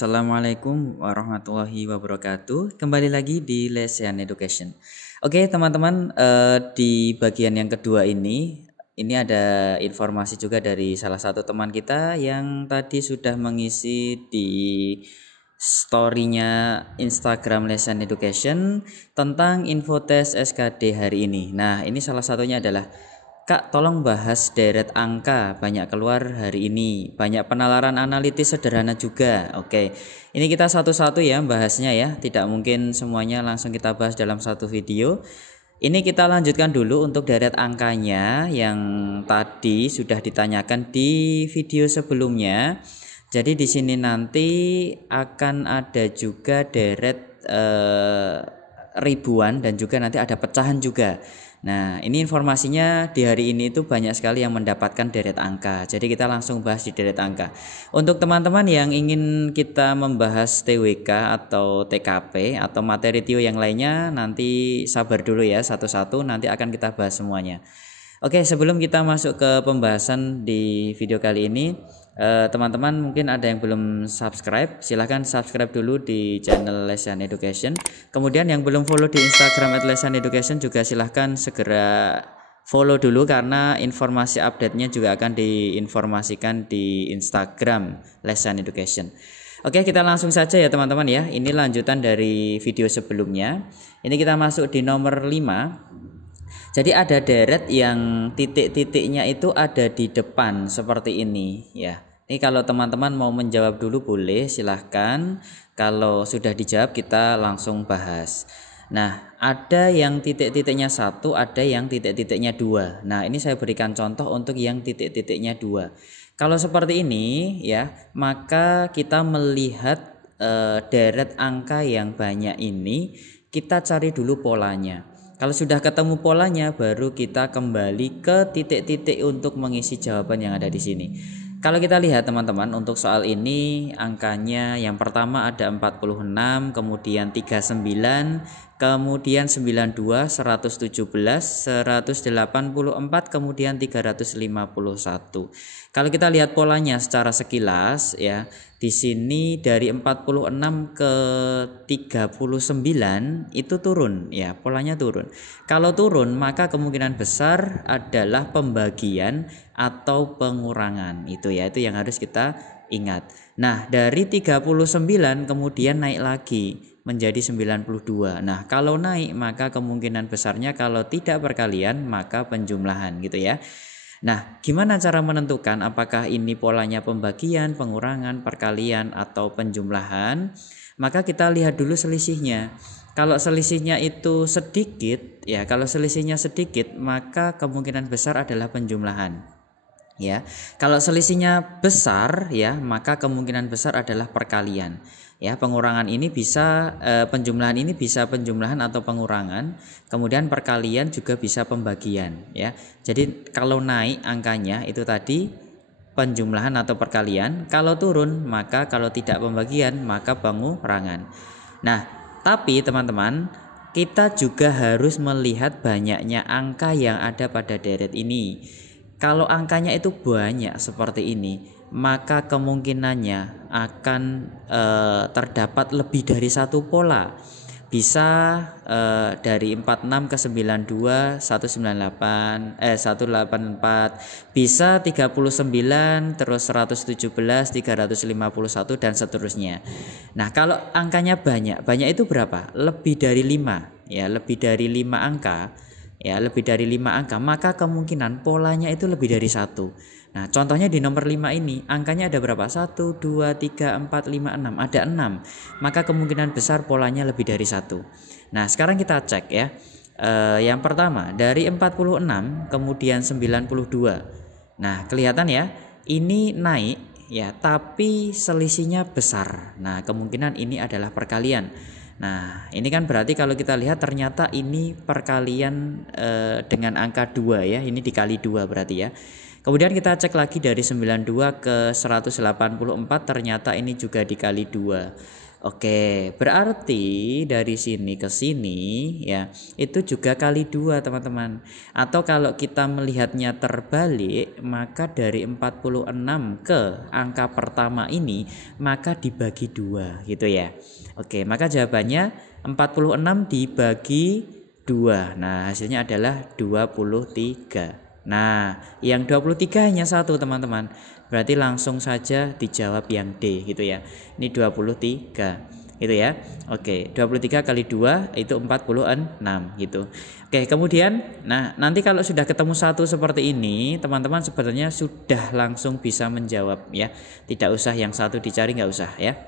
Assalamualaikum warahmatullahi wabarakatuh. Kembali lagi di Lesehan Education. Oke teman-teman, di bagian yang kedua ini ada informasi juga dari salah satu teman kita yang tadi sudah mengisi di story-nya Instagram Lesehan Education tentang infotes SKD hari ini. Nah, ini salah satunya adalah Kak, tolong bahas deret angka banyak keluar hari ini. Banyak penalaran analitis sederhana juga. Oke, ini kita satu-satu ya bahasnya ya. Tidak mungkin semuanya langsung kita bahas dalam satu video. Ini kita lanjutkan dulu untuk deret angkanya yang tadi sudah ditanyakan di video sebelumnya. Jadi di sini nanti akan ada juga deret ribuan dan juga nanti ada pecahan juga. Nah, ini informasinya di hari ini itu banyak sekali yang mendapatkan deret angka. Jadi kita langsung bahas di deret angka. Untuk teman-teman yang ingin kita membahas TWK atau TKP atau materi TIO yang lainnya, nanti sabar dulu ya satu-satu, nanti akan kita bahas semuanya. Oke, sebelum kita masuk ke pembahasan di video kali ini, teman-teman mungkin ada yang belum subscribe, silahkan subscribe dulu di channel Lesehan Education. Kemudian yang belum follow di Instagram @lesehan_education juga silahkan segera follow dulu karena informasi update-nya juga akan diinformasikan di Instagram Lesehan Education. Oke, kita langsung saja ya teman-teman ya. Ini lanjutan dari video sebelumnya. Ini kita masuk di nomor 5. Jadi ada deret yang titik-titiknya itu ada di depan seperti ini ya. Ini kalau teman-teman mau menjawab dulu boleh, silahkan. Kalau sudah dijawab kita langsung bahas. Nah, ada yang titik-titiknya 1, ada yang titik-titiknya 2. Nah, ini saya berikan contoh untuk yang titik-titiknya 2. Kalau seperti ini ya, maka kita melihat deret angka yang banyak ini, kita cari dulu polanya. Kalau sudah ketemu polanya, baru kita kembali ke titik-titik untuk mengisi jawaban yang ada di sini. Kalau kita lihat teman-teman, untuk soal ini angkanya yang pertama ada 46, kemudian 39, kemudian 92, 117, 184, kemudian 351. Kalau kita lihat polanya secara sekilas ya, di sini dari 46 ke 39 itu turun ya, polanya turun. Kalau turun maka kemungkinan besar adalah pembagian atau pengurangan. Itu ya, itu yang harus kita ingat. Nah, dari 39 kemudian naik lagi menjadi 92. Nah, kalau naik maka kemungkinan besarnya kalau tidak perkalian maka penjumlahan gitu ya. Nah, gimana cara menentukan apakah ini polanya pembagian, pengurangan, perkalian, atau penjumlahan? Maka kita lihat dulu selisihnya. Kalau selisihnya itu sedikit, ya kalau selisihnya sedikit, maka kemungkinan besar adalah penjumlahan. Ya, kalau selisihnya besar, ya maka kemungkinan besar adalah perkalian. Ya, pengurangan ini bisa penjumlahan ini bisa penjumlahan atau pengurangan, kemudian perkalian juga bisa pembagian ya. Jadi kalau naik angkanya itu tadi penjumlahan atau perkalian, kalau turun maka kalau tidak pembagian maka pengurangan. Nah, tapi teman-teman, kita juga harus melihat banyaknya angka yang ada pada deret ini. Kalau angkanya itu banyak seperti ini, maka kemungkinannya akan terdapat lebih dari satu pola. Bisa dari 46 ke 92, 198, 184, bisa 39, terus 117, 351 dan seterusnya. Nah, kalau angkanya banyak itu berapa? Lebih dari 5 ya, lebih dari 5 angka. Ya, lebih dari 5 angka, maka kemungkinan polanya itu lebih dari 1. Nah, contohnya di nomor 5 ini, angkanya ada berapa? 1, 2, 3, 4, 5, 6. Ada 6. Maka kemungkinan besar polanya lebih dari 1. Nah, sekarang kita cek ya. Yang pertama, dari 46 kemudian 92. Nah, kelihatan ya, ini naik ya, tapi selisihnya besar. Nah, kemungkinan ini adalah perkalian. Nah, ini kan berarti kalau kita lihat ternyata ini perkalian dengan angka 2 ya. Ini dikali 2 berarti ya. Kemudian kita cek lagi dari 92 ke 184, ternyata ini juga dikali 2. Oke, berarti dari sini ke sini ya itu juga kali 2 teman-teman. Atau kalau kita melihatnya terbalik, maka dari 46 ke angka pertama ini maka dibagi 2 gitu ya. Oke, maka jawabannya 46 dibagi 2. Nah, hasilnya adalah 23. Nah, yang 23 hanya satu teman-teman. Berarti langsung saja dijawab yang D gitu ya. Ini 23 gitu ya. Oke, 23 kali 2 itu 46 gitu. Oke, kemudian nah nanti kalau sudah ketemu satu seperti ini, teman-teman sebenarnya sudah langsung bisa menjawab ya. Tidak usah yang satu dicari, nggak usah ya.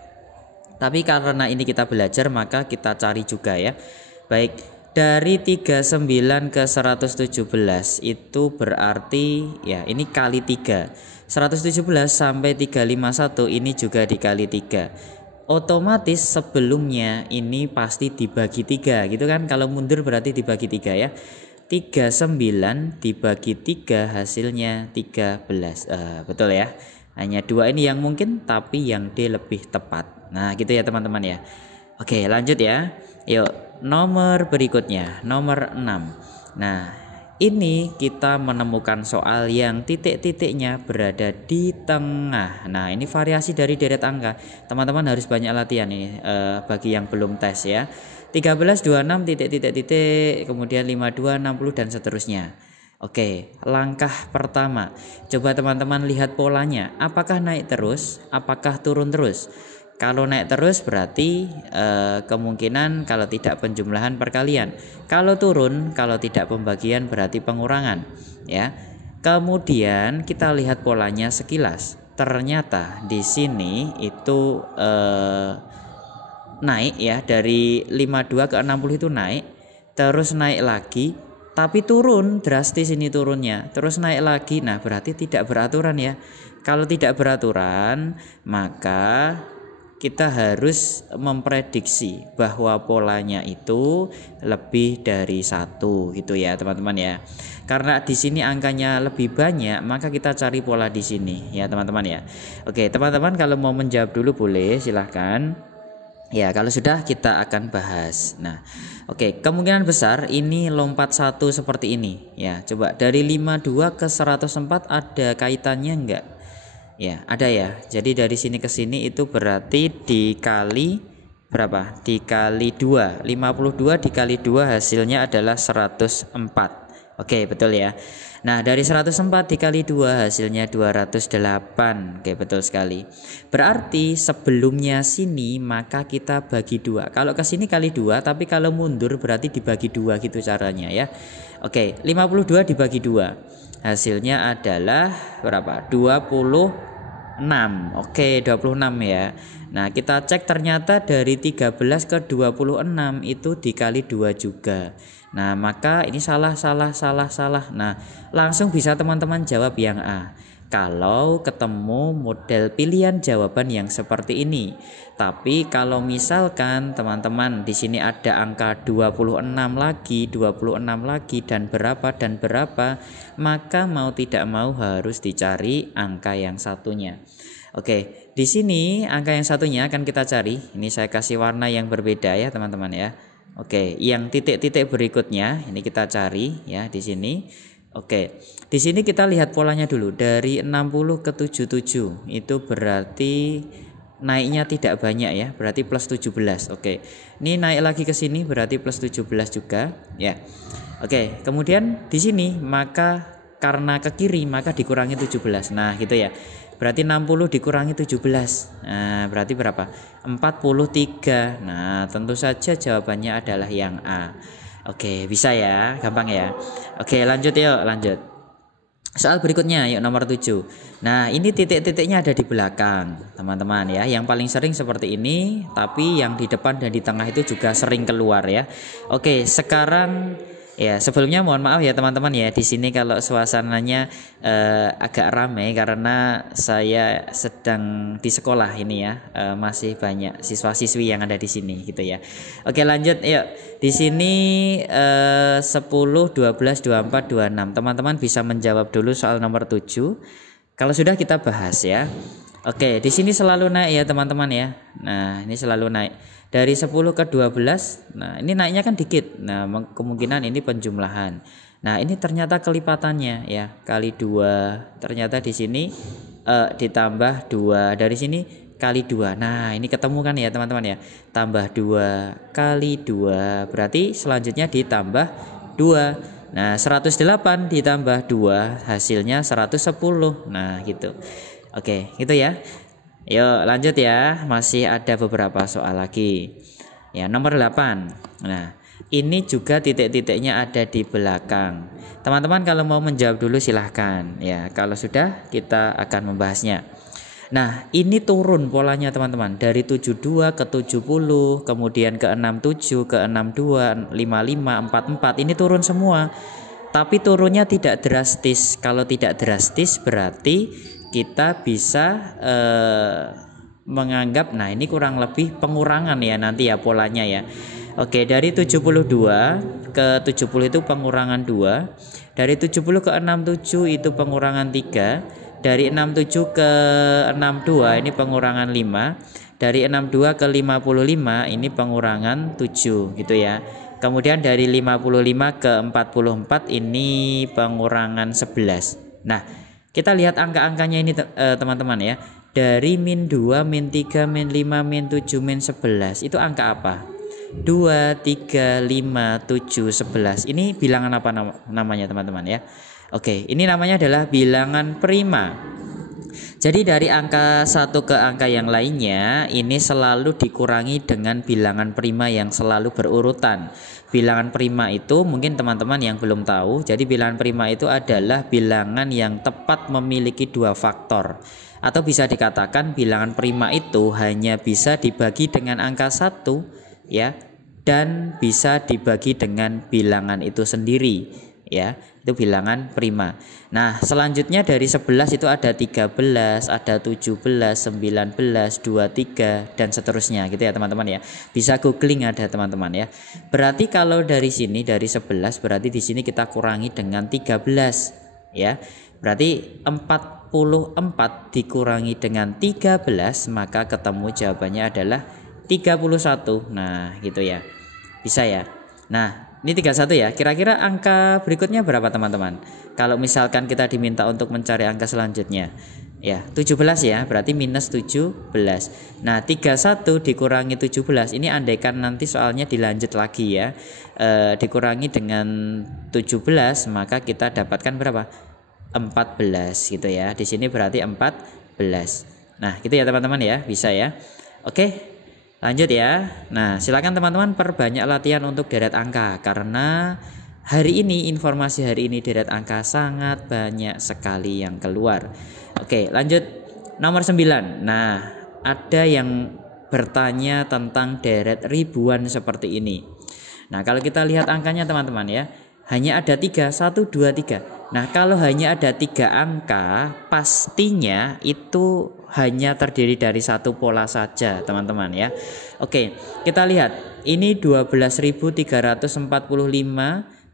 Tapi karena ini kita belajar maka kita cari juga ya. Baik, dari 39 ke 117 itu berarti ya ini kali 3. 117 sampai 351 ini juga dikali 3. Otomatis sebelumnya ini pasti dibagi 3 gitu kan. Kalau mundur berarti dibagi 3 ya. 39 dibagi 3 hasilnya 13. Betul ya. Hanya 2 ini yang mungkin tapi yang D lebih tepat. Nah gitu ya teman-teman ya. Oke lanjut ya. Yuk nomor berikutnya nomor 6. Nah ini kita menemukan soal yang titik-titiknya berada di tengah. Nah ini variasi dari deret angka. Teman-teman harus banyak latihan ini bagi yang belum tes ya. 13, 26, titik-titik-titik, kemudian 52, 60 dan seterusnya. Oke, langkah pertama. Coba teman-teman lihat polanya. Apakah naik terus? Apakah turun terus? Kalau naik terus berarti kemungkinan kalau tidak penjumlahan perkalian. Kalau turun, kalau tidak pembagian berarti pengurangan ya. Kemudian kita lihat polanya sekilas. Ternyata di sini itu naik ya, dari 52 ke 60 itu naik, terus naik lagi, tapi turun drastis ini turunnya, terus naik lagi. Nah berarti tidak beraturan ya. Kalau tidak beraturan maka kita harus memprediksi bahwa polanya itu lebih dari 1 gitu ya teman-teman ya. Karena di sini angkanya lebih banyak maka kita cari pola di sini ya teman-teman ya. Oke teman-teman, kalau mau menjawab dulu boleh silahkan. Ya kalau sudah kita akan bahas. Nah oke, kemungkinan besar ini lompat 1 seperti ini ya. Coba dari 52 ke 104 ada kaitannya enggak? Ya ada ya. Jadi dari sini ke sini itu berarti dikali berapa? Dikali 2. 52 dikali 2 hasilnya adalah 104. Oke betul ya. Nah dari 104 dikali 2 hasilnya 208. Oke betul sekali. Berarti sebelumnya sini maka kita bagi 2. Kalau ke sini kali 2, tapi kalau mundur berarti dibagi 2 gitu caranya ya. Oke 52 dibagi 2 hasilnya adalah berapa? 26. Oke 26 ya. Nah kita cek ternyata dari 13 ke 26 itu dikali 2 juga. Nah maka ini salah. Nah langsung bisa teman-teman jawab yang A kalau ketemu model pilihan jawaban yang seperti ini. Tapi kalau misalkan teman-teman di sini ada angka 26 lagi dan berapa, maka mau tidak mau harus dicari angka yang satunya. Oke, di sini angka yang satunya akan kita cari. Ini saya kasih warna yang berbeda ya teman-teman ya. Oke, yang titik-titik berikutnya ini kita cari ya di sini. Oke, di sini kita lihat polanya dulu. Dari 60 ke 77 itu berarti naiknya tidak banyak ya, berarti plus 17. Oke, ini naik lagi ke sini berarti plus 17 juga ya. Oke, kemudian di sini maka karena ke kiri maka dikurangi 17. Nah gitu ya, berarti 60 dikurangi 17. Nah berarti berapa? 43. Nah tentu saja jawabannya adalah yang A. Oke, bisa ya, gampang ya. Oke, lanjut yuk, lanjut. Soal berikutnya, yuk nomor 7. Nah, ini titik-titiknya ada di belakang, teman-teman ya. Yang paling sering seperti ini, tapi yang di depan dan di tengah itu juga sering keluar ya. Oke, sekarang ya sebelumnya mohon maaf ya teman-teman ya. Di sini kalau suasananya agak ramai karena saya sedang di sekolah ini ya. Masih banyak siswa-siswi yang ada di sini gitu ya. Oke, lanjut yuk. Di sini 10, 12, 24, 26. Teman-teman bisa menjawab dulu soal nomor 7. Kalau sudah kita bahas ya. Oke, di sini selalu naik ya teman-teman ya. Nah, ini selalu naik. Dari 10 ke 12. Nah, ini naiknya kan dikit. Nah, kemungkinan ini penjumlahan. Nah, ini ternyata kelipatannya ya. Kali 2. Ternyata di sini ditambah 2. Dari sini kali 2. Nah, ini ketemu kan ya teman-teman ya. Tambah 2 kali 2. Berarti selanjutnya ditambah 2. Nah, 108 ditambah 2 hasilnya 110. Nah, gitu. Oke, gitu ya. Yuk lanjut ya. Masih ada beberapa soal lagi. Ya, nomor 8. Nah, ini juga titik-titiknya ada di belakang. Teman-teman kalau mau menjawab dulu silahkan. Ya, kalau sudah kita akan membahasnya. Nah, ini turun polanya teman-teman. Dari 72 ke 70, kemudian ke 67, ke 62, 55, 44. Ini turun semua. Tapi turunnya tidak drastis. Kalau tidak drastis berarti kita bisa menganggap, nah ini kurang lebih pengurangan ya nanti ya polanya ya. Oke, dari 72 ke 70 itu pengurangan 2. Dari 70 ke 67 itu pengurangan 3. Dari 67 ke 62 ini pengurangan 5. Dari 62 ke 55 ini pengurangan 7 gitu ya. Kemudian dari 55 ke 44 ini pengurangan 11. Nah, kita lihat angka-angkanya ini teman-teman ya. Dari min 2, min 3, min 5, min 7, min 11. Itu angka apa? 2, 3, 5, 7, 11. Ini bilangan apa namanya teman-teman ya? Oke, ini namanya adalah bilangan prima. Jadi dari angka 1 ke angka yang lainnya ini selalu dikurangi dengan bilangan prima yang selalu berurutan. Bilangan prima itu mungkin teman-teman yang belum tahu. Jadi bilangan prima itu adalah bilangan yang tepat memiliki 2 faktor. Atau bisa dikatakan bilangan prima itu hanya bisa dibagi dengan angka 1 ya, dan bisa dibagi dengan bilangan itu sendiri ya. Itu bilangan prima. Nah, selanjutnya dari 11 itu ada 13, ada 17, 19, 23 dan seterusnya gitu ya teman-teman ya. Bisa googling ada teman-teman ya. Berarti kalau dari sini dari 11 berarti di sini kita kurangi dengan 13 ya. Berarti 44 dikurangi dengan 13 maka ketemu jawabannya adalah 31. Nah, gitu ya. Bisa ya. Nah, ini 31 ya. Kira-kira angka berikutnya berapa teman-teman? Kalau misalkan kita diminta untuk mencari angka selanjutnya. Ya, 17 ya. Berarti minus 17. Nah, 31 dikurangi 17. Ini andaikan nanti soalnya dilanjut lagi ya. Dikurangi dengan 17 maka kita dapatkan berapa? 14 gitu ya. Di sini berarti 14. Nah, gitu ya teman-teman ya. Bisa ya. Oke. Lanjut ya. Nah, silakan teman-teman perbanyak latihan untuk deret angka karena hari ini informasi hari ini deret angka sangat banyak sekali yang keluar. Oke, lanjut nomor 9. Nah, ada yang bertanya tentang deret ribuan seperti ini. Nah, kalau kita lihat angkanya teman-teman ya, hanya ada 3, 1, 2, 3. Nah, kalau hanya ada 3 angka, pastinya itu hanya terdiri dari satu pola saja teman-teman ya. Oke, kita lihat ini 12.345,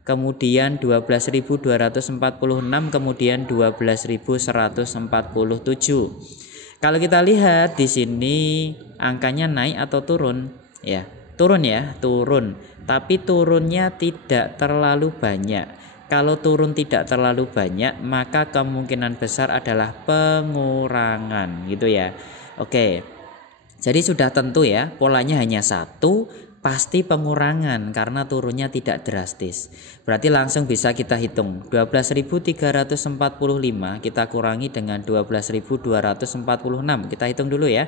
kemudian 12.246, kemudian 12.147. Kalau kita lihat di sini angkanya naik atau turun ya? Turun ya, turun. Tapi turunnya tidak terlalu banyak. Kalau turun tidak terlalu banyak, maka kemungkinan besar adalah pengurangan gitu ya. Oke. Jadi sudah tentu ya, polanya hanya satu, pasti pengurangan karena turunnya tidak drastis. Berarti langsung bisa kita hitung. 12.345 kita kurangi dengan 12.246. Kita hitung dulu ya.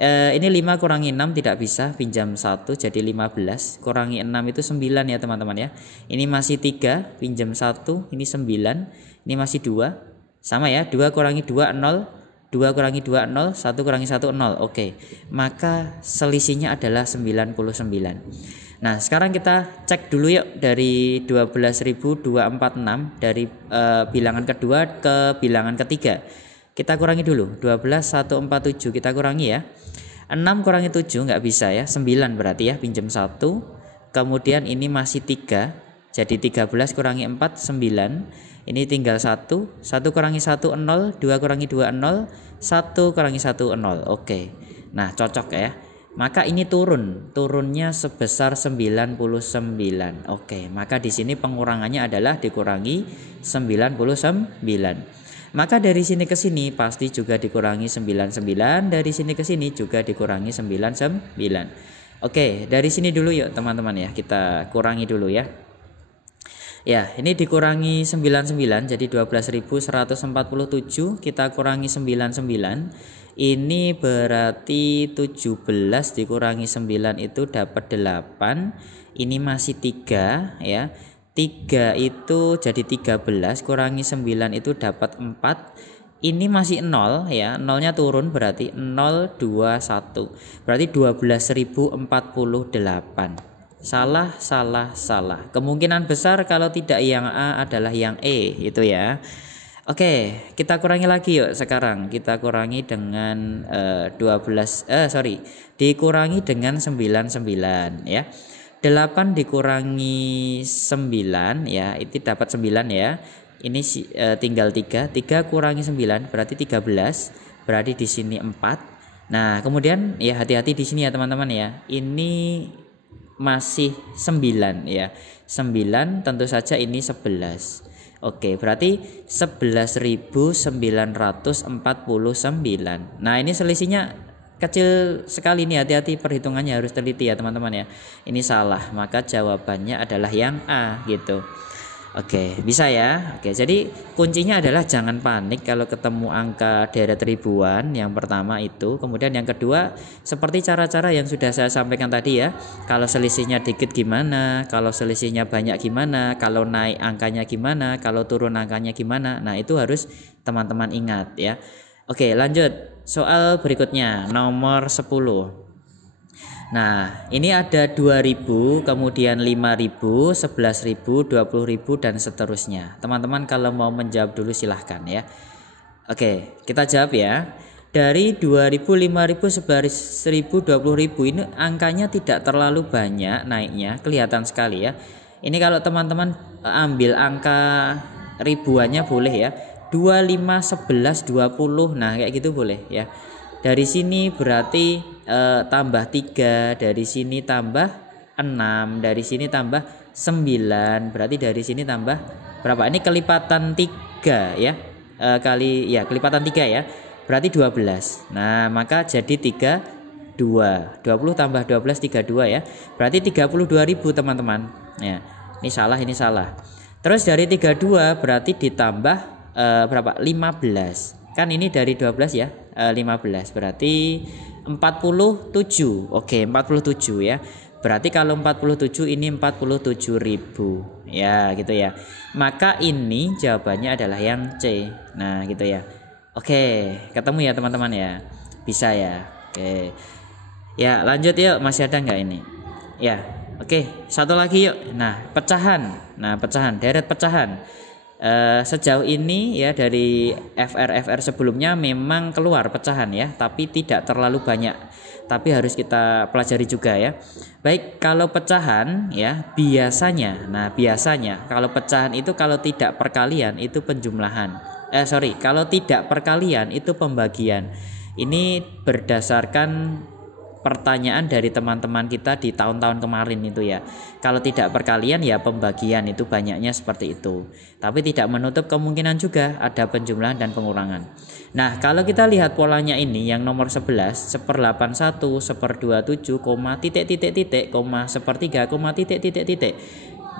Ini 5 kurangi 6 tidak bisa, pinjam 1 jadi 15, kurangi 6 itu 9 ya teman-teman ya. Ini masih 3, pinjam 1, ini 9, ini masih 2, sama ya, 2 kurangi 2 0, 2 kurangi 2 0, 1 kurangi 1 0. Oke, maka selisihnya adalah 99. Nah, sekarang kita cek dulu yuk dari 12.246 dari bilangan kedua ke bilangan ketiga. Kita kurangi dulu, 12.147 kita kurangi ya. 6 kurangi 7 nggak bisa ya, 9 berarti ya, pinjam 1. Kemudian ini masih 3, Jadi 13 kurangi 4 9. Ini tinggal 1. 1 kurangi 1 0, 2 kurangi 2 0, 1 kurangi 1 0. Oke. Nah, cocok ya. Maka ini turunnya sebesar 99. Oke, maka di sini pengurangannya adalah dikurangi 99. Maka dari sini ke sini pasti juga dikurangi 99, dari sini ke sini juga dikurangi 99. Oke, dari sini dulu yuk teman-teman ya, kita kurangi dulu ya. Ya, ini dikurangi 99 jadi 12.147, kita kurangi 99. Ini berarti 17 dikurangi 9 itu dapat 8. Ini masih 3 ya. 3 itu jadi 13 kurangi 9 itu dapat 4. Ini masih 0 ya. Nolnya turun berarti 021. Berarti 12.048. Salah. Kemungkinan besar kalau tidak yang A adalah yang E itu ya. Oke, kita kurangi lagi yuk sekarang. Kita kurangi dengan dikurangi dengan 99 ya. 8 dikurangi 9 ya, itu dapat 9 ya. Ini tinggal 3. 3 kurangi 9 berarti 13. Berarti di sini 4. Nah, kemudian ya hati-hati di sini ya teman-teman ya. Ini masih 9 ya. 9 tentu saja ini 11. Oke, berarti 11.949. Nah, ini selisihnya kecil sekali nih, hati-hati perhitungannya harus teliti ya teman-teman ya. Ini salah, maka jawabannya adalah yang A gitu. Oke, bisa ya. Oke, jadi kuncinya adalah jangan panik kalau ketemu angka deret ribuan. Yang pertama itu, kemudian yang kedua seperti cara-cara yang sudah saya sampaikan tadi ya. Kalau selisihnya dikit gimana, kalau selisihnya banyak gimana, kalau naik angkanya gimana, kalau turun angkanya gimana. Nah, itu harus teman-teman ingat ya. Oke, lanjut. Soal berikutnya nomor 10. Nah, ini ada 2000, kemudian 5000, 11.000, 20.000 dan seterusnya. Teman-teman kalau mau menjawab dulu silahkan ya. Oke, kita jawab ya. Dari 2000, 5000, 11.000, 20.000 ini angkanya tidak terlalu banyak naiknya, kelihatan sekali ya. Ini kalau teman-teman ambil angka ribuannya boleh ya. 25, 11, 20. Nah, kayak gitu boleh ya. Dari sini berarti tambah 3, dari sini tambah 6, dari sini tambah 9, berarti dari sini tambah berapa? Ini kelipatan 3 ya. Kelipatan 3 ya. Berarti 12. Nah, maka jadi 32. 20 tambah 12 32 ya. Berarti 32.000 teman-teman. Ya. Ini salah. Terus dari 32 berarti ditambah berapa? 15. Kan ini dari 12 ya. 15 berarti 47. Oke, 47 ya. Berarti kalau 47 ini 47.000 ya gitu ya. Maka ini jawabannya adalah yang C. Nah, gitu ya. Oke, ketemu ya teman-teman ya. Bisa ya. Oke. Ya, lanjut yuk. Masih ada nggak ini? Ya. Oke, satu lagi yuk. Nah, pecahan. Deret pecahan. Sejauh ini ya dari FR sebelumnya memang keluar pecahan ya, tapi tidak terlalu banyak, tapi harus kita pelajari juga ya. Baik, kalau pecahan ya biasanya kalau pecahan itu kalau tidak perkalian itu penjumlahan. Kalau tidak perkalian itu pembagian. Ini berdasarkan pertanyaan dari teman-teman kita di tahun-tahun kemarin itu ya. Kalau tidak perkalian ya pembagian, itu banyaknya seperti itu. Tapi tidak menutup kemungkinan juga ada penjumlahan dan pengurangan. Nah, kalau kita lihat polanya ini yang nomor 11, 1/81, 1/27, titik, sepertiga, titik.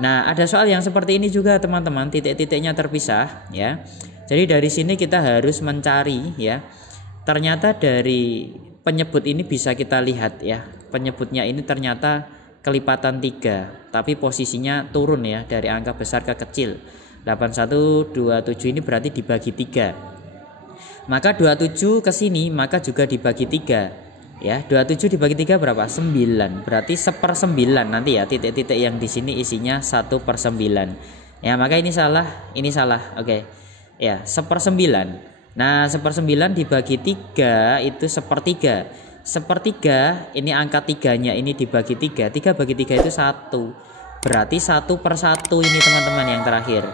Nah, ada soal yang seperti ini juga teman-teman, titik-titiknya terpisah ya. Jadi dari sini kita harus mencari ya. Ternyata dari penyebut ini bisa kita lihat ya. Penyebutnya ini ternyata kelipatan 3, tapi posisinya turun ya dari angka besar ke kecil. 8127 ini berarti dibagi 3. Maka 27 ke sini maka juga dibagi 3. Ya, 27 dibagi 3 berapa? 9. Berarti 1/9 nanti ya. Titik-titik yang di sini isinya 1/9. Ya, maka ini salah. Oke. Ya, 1/9. Nah, 1/9 dibagi 3 itu 1/3. 1/3 ini angka 3-nya ini dibagi 3. 3 bagi 3 itu 1. berarti 1/1 ini teman-teman yang terakhir.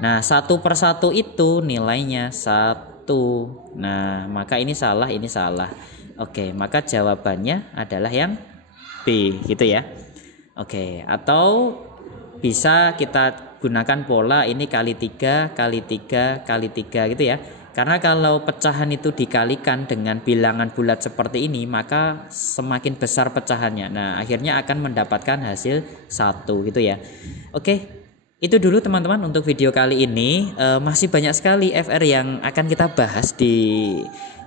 Nah 1/1 itu nilainya 1. Nah maka ini salah, ini salah. Oke, maka jawabannya adalah yang B gitu ya. Oke, atau bisa kita gunakan pola ini kali 3 kali 3 kali 3 gitu ya. Karena kalau pecahan itu dikalikan dengan bilangan bulat seperti ini, maka semakin besar pecahannya. Nah, akhirnya akan mendapatkan hasil 1 gitu ya. Oke, itu dulu teman-teman untuk video kali ini. Masih banyak sekali FR yang akan kita bahas di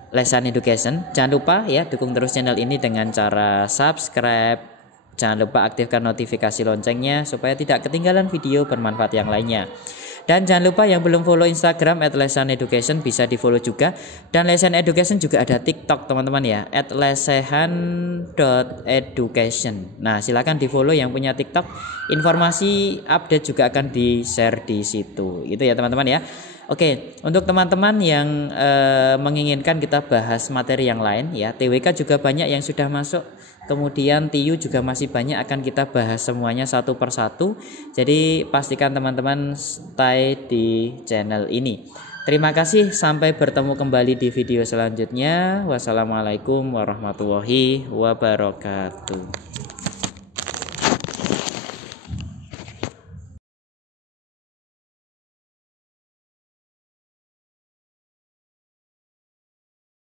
Lesan Education. Jangan lupa ya dukung terus channel ini dengan cara subscribe. Jangan lupa aktifkan notifikasi loncengnya supaya tidak ketinggalan video bermanfaat yang lainnya. Dan jangan lupa yang belum follow Instagram @lesaneducation bisa di follow juga. Dan Lesan Education juga ada TikTok teman-teman ya, @lesehan.education. Nah silakan di follow yang punya TikTok. Informasi update juga akan di share di situ. Itu ya teman-teman ya. Oke, untuk teman-teman yang menginginkan kita bahas materi yang lain ya, TWK juga banyak yang sudah masuk. Kemudian TIU juga masih banyak, akan kita bahas semuanya 1/1. Jadi pastikan teman-teman stay di channel ini. Terima kasih, sampai bertemu kembali di video selanjutnya. Wassalamualaikum warahmatullahi wabarakatuh.